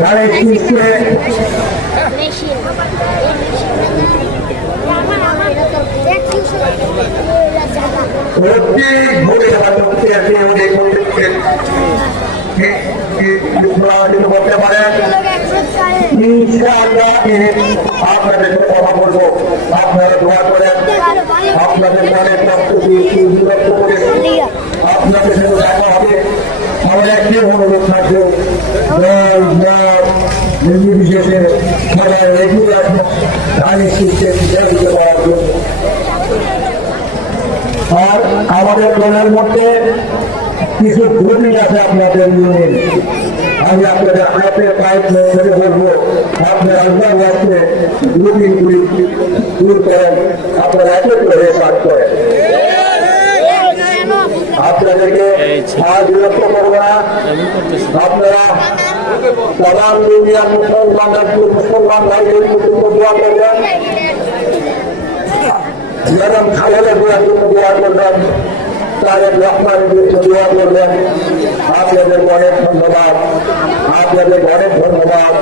গাড়ি কিনতে প্রত্যেক ভোরে করতে পারেন আপনাদের কথা বলবো, আপনারা দোয়া করেন, আপনাদের মনে করে আপনাদের সাথে দেখা হবে। আমার একটি অনুরোধ থাকবে, নির্বিশেষে সবাই রেগুলার ধানের সিস্টেম দেওয়ার জন্য। আর আমাদের দলের মধ্যে কিছু গ্রুপিং আছে আপনাদের ইউনিয়ন, আমি আপনাদের হাতে পাইপ ধরে বলবো আপনার আল্লাহ রাখতে গ্রুপিংগুলি দূর করেন, আপনারা একে করে কাজ করেন। আপনাদেরকে আর বিরক্ত করবো না, আপনারা সাধারণ ইউনিয়ন মুসলমান ভাইদের দোয়া করবেন, ম্যাডাম খালেদা জিয়ার জন্য দোয়া করবেন, তারেক রহমানের জন্য দোয়া করবেন। আপনাদের অনেক ধন্যবাদ, আপনাদের অনেক ধন্যবাদ।